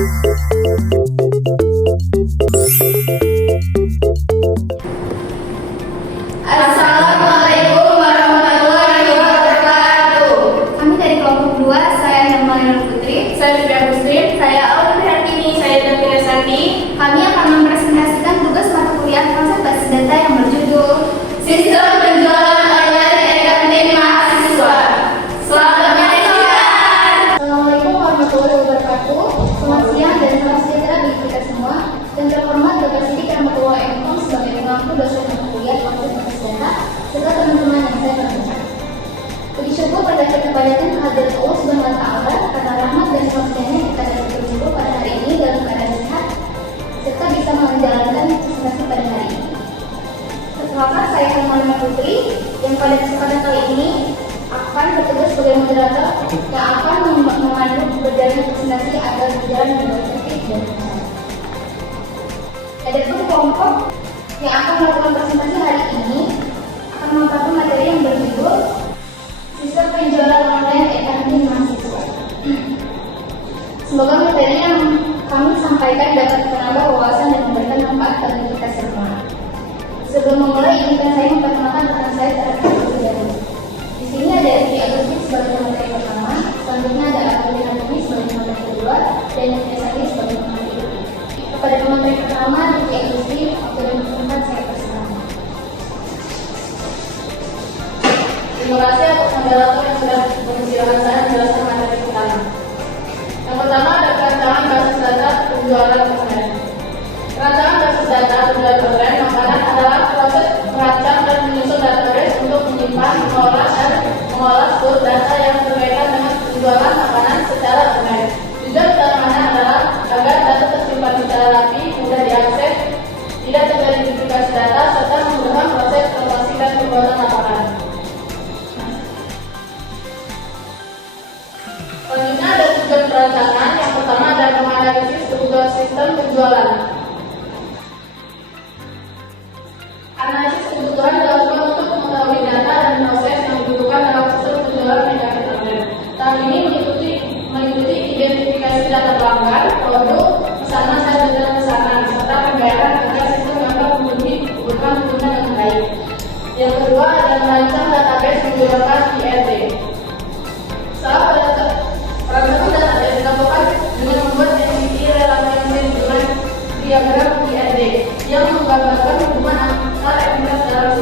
Assalamualaikum warahmatullahi wabarakatuh. Kami dari kelompok 2, saya Hermaina Putri, Saya Fitria Muslim, saya Audrey Hartini, saya Davina Sandi. kami akan mempresentasikan tugas mata kuliah konsep basis data yang berjudul Sistem penjualan online ekonomi mahasiswa. Selamat menyaksikan. Assalamualaikum warahmatullahi wabarakatuh. Selamat siang dan salam sejahtera bagi kita semua. Dan terhormat Bapak Sidik Rahmatullah MKOM sebagai pemangku dosen mata kuliah konsep basis data serta teman-teman yang saya hormati. Puji syukur pada kepadatan kehadiran Allah Subhanahu wa Ta'ala karena rahmat dan kasih-Nya kita dapat berjumpa pada hari ini dalam keadaan sehat serta bisa menjalankan presentasi pada hari ini. Perkenalkan, saya Hermaina Putri yang pada kesempatan kali ini akan bertugas sebagai moderator yang akan memandu berjalannya presentasi agar berjalan dengan baik tertib dan lancar. Adapun kelompok yang akan melakukan presentasi hari ini akan mengangkat materi yang berjudul Sistem Penjualan Online Ekonomi Mahasiswa. Semoga materi yang kami sampaikan dapat menambah wawasan dan memberikan manfaat bagi kita semua. Sebelum memulai, izinkan saya memperkenalkan rekan saya terlebih dahulu. Di sini ada Edi Agustin sebagai materi pertama, selanjutnya ada Audrey Hartini sebagai materi kedua, dan Davina Sandi sebagai materi kedua. Kepada materi pertama, Edi Agustin, waktu dan tempat saya persilakan. Terima kasih atas moderator yang sudah mempersilahkan saya menjelaskan materi pertama. Yang pertama ada perancangan basis data penjualan online. Perancangan basis data penjualan online makanan adalah proses merancang dan menyusun database untuk menyimpan, mengolah, dan mengolah seluruh data yang berkaitan dengan penjualan makanan secara online. Tujuan utamanya adalah agar data tersimpan secara rapi, mudah diakses, tidak terjadi duplikasi data, serta memudahkan proses transaksi dan pembuatan laporan. Selanjutnya ada tujuan perancangan. Yang pertama ada menganalisis kebutuhan sistem penjualan. Analisis kebutuhan dilakukan untuk mengetahui data dan proses yang dibutuhkan dalam sistem penjualan negatif online. Tahap ini meliputi identifikasi data pelanggan, produk, pesanan dan detail pesanan, serta pembayaran agar sistem dapat memenuhi kebutuhan pengguna dengan baik. Yang kedua ada merancang database menggunakan IRD. Perancangan database dilakukan dengan membuat entity relation dengan diagram IRD yang menggambarkan hubungan antar entitas dalam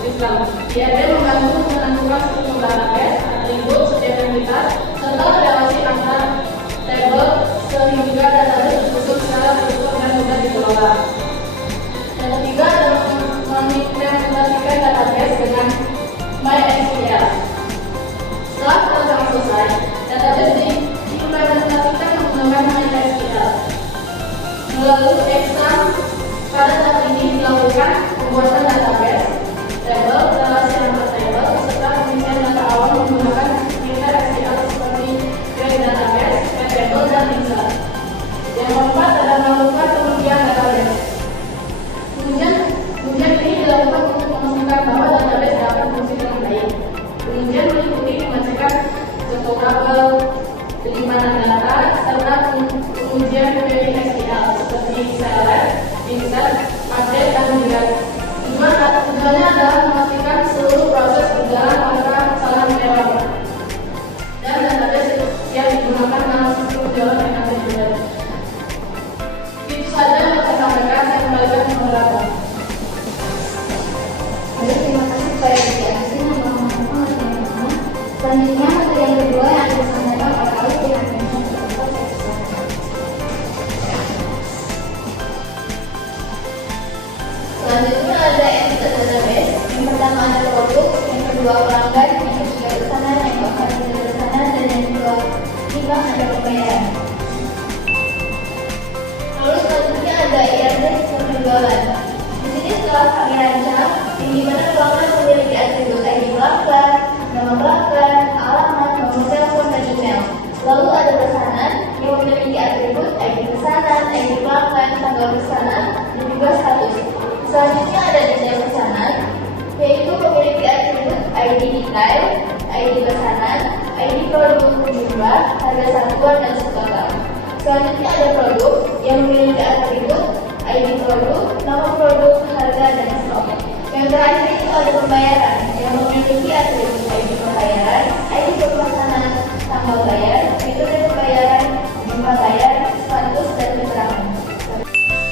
sistem. IRD membantu menentukan struktur database, atribut setiap entitas, serta relasi antar tabel sehingga database tersusun secara terukur dan mudah dikelola. Yang ketiga adalah mengimplementasikan database dengan MySQL. Setelah perancangan selesai, database diimplementasikan menggunakan MySQL. Melalui exam, pada tahap ini dilakukan pembuatan database, tabel, relasi antar tabel, serta pengisian data awal menggunakan filter SQL seperti create database, add table, dan insert. Yang keempat adalah melakukan pengujian database. Pengujian ini dilakukan untuk memastikan bahwa database dapat berfungsi dengan baik. Pengujian meliputi mengecekkan contoh tabel, penyimpanan data, serta pengujian query SQL seperti select, insert, update, dan migrasi. Tujuannya adalah memastikan seluruh proses berjalan tanpa kesalahan manual dan database yang digunakan dalam sistem penjualan dengan benar. Itu saja yang saya sampaikan. Saya kembalikan ke moderator. Baik, terima kasih kepada Edi Agustin yang telah melakukan materi yang pertama. Selanjutnya materi yang kedua yang akan disampaikan oleh Audrey Hartini yang kedua saya persilakan. Selanjutnya ada entitas database. Yang pertama ada produk, yang kedua pelanggan, yang ketiga pesanan, yang keempat ada pesanan, dan yang kelima ada pembayaran. Lalu selanjutnya ada IRD sistem penjualan. Di sini setelah kami rancang, yang dimana pelanggan memiliki atribut ID pelanggan, nama pelanggan, alamat, nomor telepon, dan email. Lalu ada pesanan yang memiliki atribut ID pesanan, ID pelanggan, tanggal pesanan, dan juga status. Selanjutnya ada detail pesanan, yaitu memiliki atribut ID detail, ID pesanan, ID produk, jumlah, harga satuan, dan stok. Selanjutnya ada produk yang memiliki atribut ID produk, nama produk, harga, dan stok. Yang terakhir itu ada pembayaran yang memiliki atribut ID pembayaran, ID pembayaran, tanggal bayar, metode pembayaran, jumlah bayar, status, dan keterangan.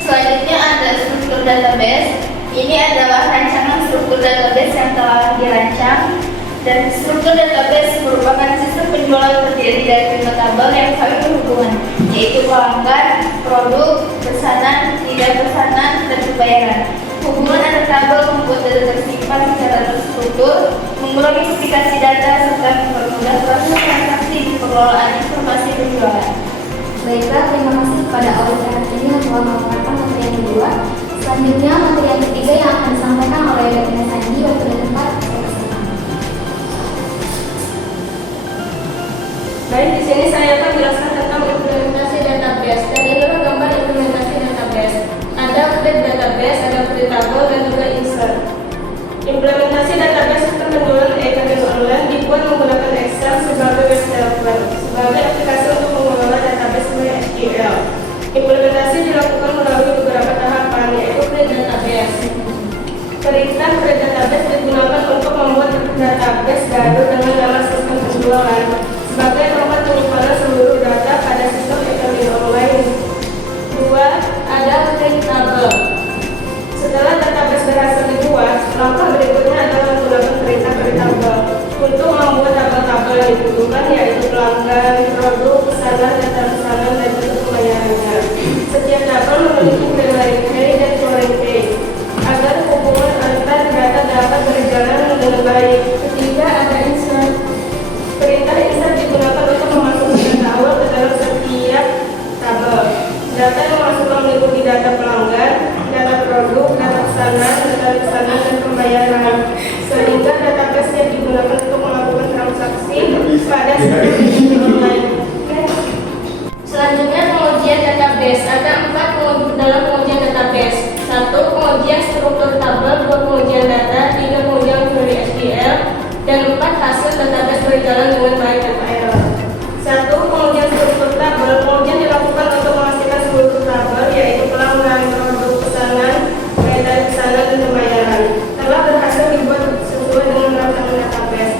Selanjutnya ada struktur database. Ini adalah rancangan struktur database yang telah dirancang, dan struktur database merupakan sistem penjualan terdiri dari 5 tabel yang saling berhubungan, yaitu pelanggan, produk, pesanan, tidak pesanan, dan pembayaran. Hubungan antar tabel membuat data tersimpan secara terstruktur, mengurangi duplikasi data, serta mempermudah proses transaksi di pengelolaan informasi penjualan. Baiklah, terima kasih kepada audiens ini yang telah melakukan materi yang kedua. Selanjutnya, materi yang ketiga yang akan disampaikan oleh Dr. Sandi, waktu dan tempat. Baik, di sini saya akan menjelaskan tentang implementasi database. Dan inilah gambar implementasi database. Ada update database, ada update tabel, dan juga insert. Implementasi database sistem penjualan e-commerce online dibuat menggunakan Excel sebagai web server, sebagai aplikasi untuk mengelola database MySQL. Implementasi dilakukan melalui beberapa tahapan, yaitu create database. Perintah create database digunakan untuk membuat database baru dengan nama sistem penjualan sebagai tempat penyimpanan seluruh data pada sistem e-commerce online. 2. Ada create table. Setelah database berhasil dibuat, langkah berikutnya adalah menggunakan perintah create table untuk membuat tabel-tabel yang dibutuhkan, yaitu pelanggan, produk, pesanan, data pesanan, dan bentuk pembayarannya. Setiap tabel memiliki primary key dan foreign key agar hubungan antar data dapat berjalan dengan baik. Ketiga, ada insert. Perintah insert digunakan untuk memasukkan data awal ke dalam setiap tabel. Data yang masuk meliputi data pelanggan, data produk, data pesanan, dan pembayaran. Sehingga database yang digunakan untuk melakukan transaksi pada sistem online. Selanjutnya, pengujian database. Ada 4 dalam pengujian database. 1. Pengujian struktur tabel, 2. Pengujian data, 3. Pengujian query SQL, dan 4. Hasil database berjalan dengan baik tanpa error. 1. Pengujian struktur tabel. Pengujian dilakukan untuk memastikan seluruh tabel, yaitu pelanggan, produk, pesanan, data pesanan, dan pembayaran, telah berhasil dibuat sesuai dengan rancangan database.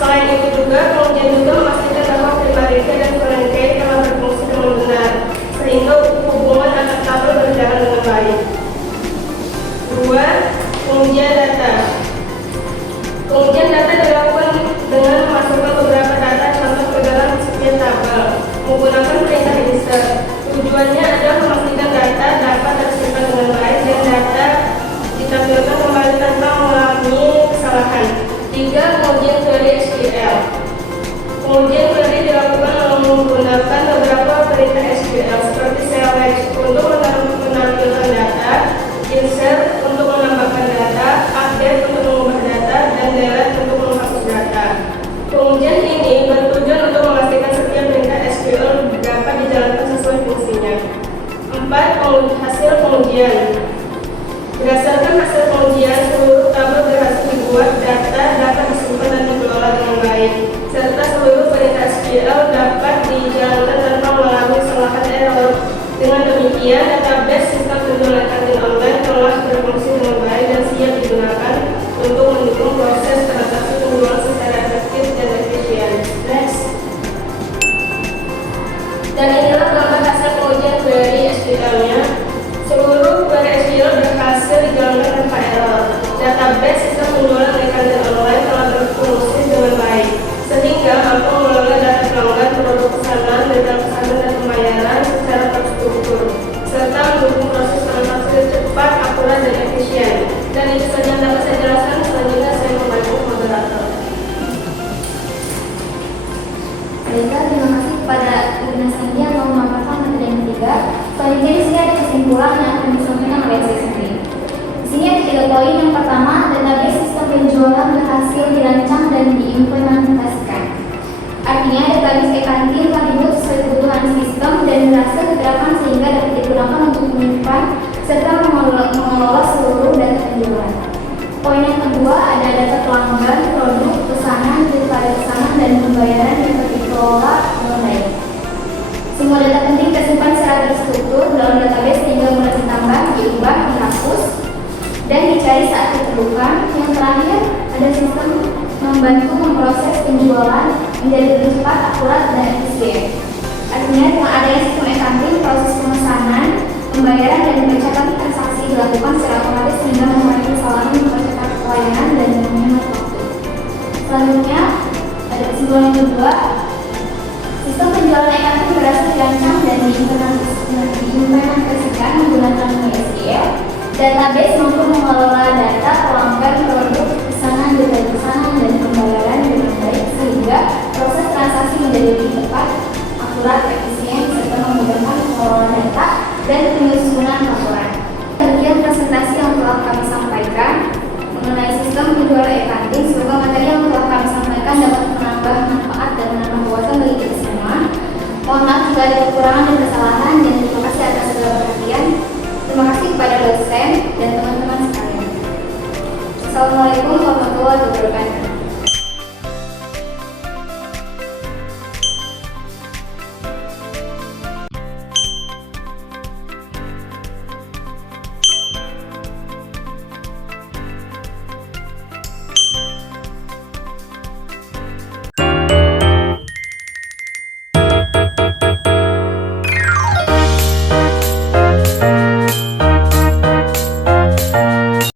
Selain itu juga, pengujian juga memastikan bahwa primary key dan foreign key telah berfungsi dengan benar, sehingga hubungan antar tabel berjalan dengan baik. 2. Pengujian data. Pengujian data dilakukan dengan memasukkan beberapa data contoh ke dalam setiap tabel menggunakan perintah insert. Tujuannya adalah memastikan data dapat tersimpan dengan baik dan data ditampilkan kembali tanpa mengalami kesalahan. 3. Pengujian query SQL. Pengujian query dilakukan menggunakan beberapa perintah SQL seperti select untuk menampilkan data, insert untuk menambahkan data, update untuk mengubah data, dan delete untuk menghapus data. Pengujian ini bertujuan untuk memastikan setiap perintah SQL dapat dijalankan sesuai fungsinya. 4. Hasil pengujian. Berdasarkan hasil pengujian, seluruh tabel berhasil dibuat, data dapat disimpan dan dikelola dengan baik, serta seluruh perintah SQL dapat dijalankan tanpa mengalami kesalahan error. Dengan demikian, database sistem penjualan kantin online telah berfungsi dengan baik dan siap digunakan untuk mendukung proses transaksi penjualan secara efektif dan efisien. Next. Dan inilah gambar hasil pengujian query SQL-nya. Seluruh query SQL berhasil dijalankan tanpa error. Database sistem penjualan kantin online telah berfungsi dengan baik, sehingga mampu mengelola data pelanggan, produk pesanan, data pesanan, dan pembayaran secara terstruktur, serta dan dicari saat diperlukan. Yang terakhir, ada sistem membantu memproses penjualan menjadi lebih cepat, akurat, dan efisien. Artinya, dengan adanya sistem e-kantin, proses pemesanan, pembayaran, dan pencatatan transaksi dilakukan secara otomatis sehingga mengurangi kesalahan, mempercepat pelayanan, dan menghemat waktu. Selanjutnya, ada kesimpulan yang kedua, sistem penjualan e-kantin berhasil dirancang dan diimplementasikan menggunakan SQL, database maupun mengelola data pelanggan, produk, pesanan, detail pesanan, dan pembayaran dengan baik sehingga proses transaksi menjadi lebih cepat, akurat, efisien, serta memudahkan pengelolaan data dan penyusunan laporan. Bagian presentasi yang telah kami sampaikan mengenai sistem penjualan e-kantin, semoga materi yang telah kami sampaikan dapat menambah manfaat dan menambah wawasan bagi kita semua. Mohon maaf jika ada kekurangan dan kesalahan, dan terima kasih atas segala perhatian. Terima kasih kepada dosen dan teman-teman sekalian. Assalamualaikum warahmatullahi wabarakatuh.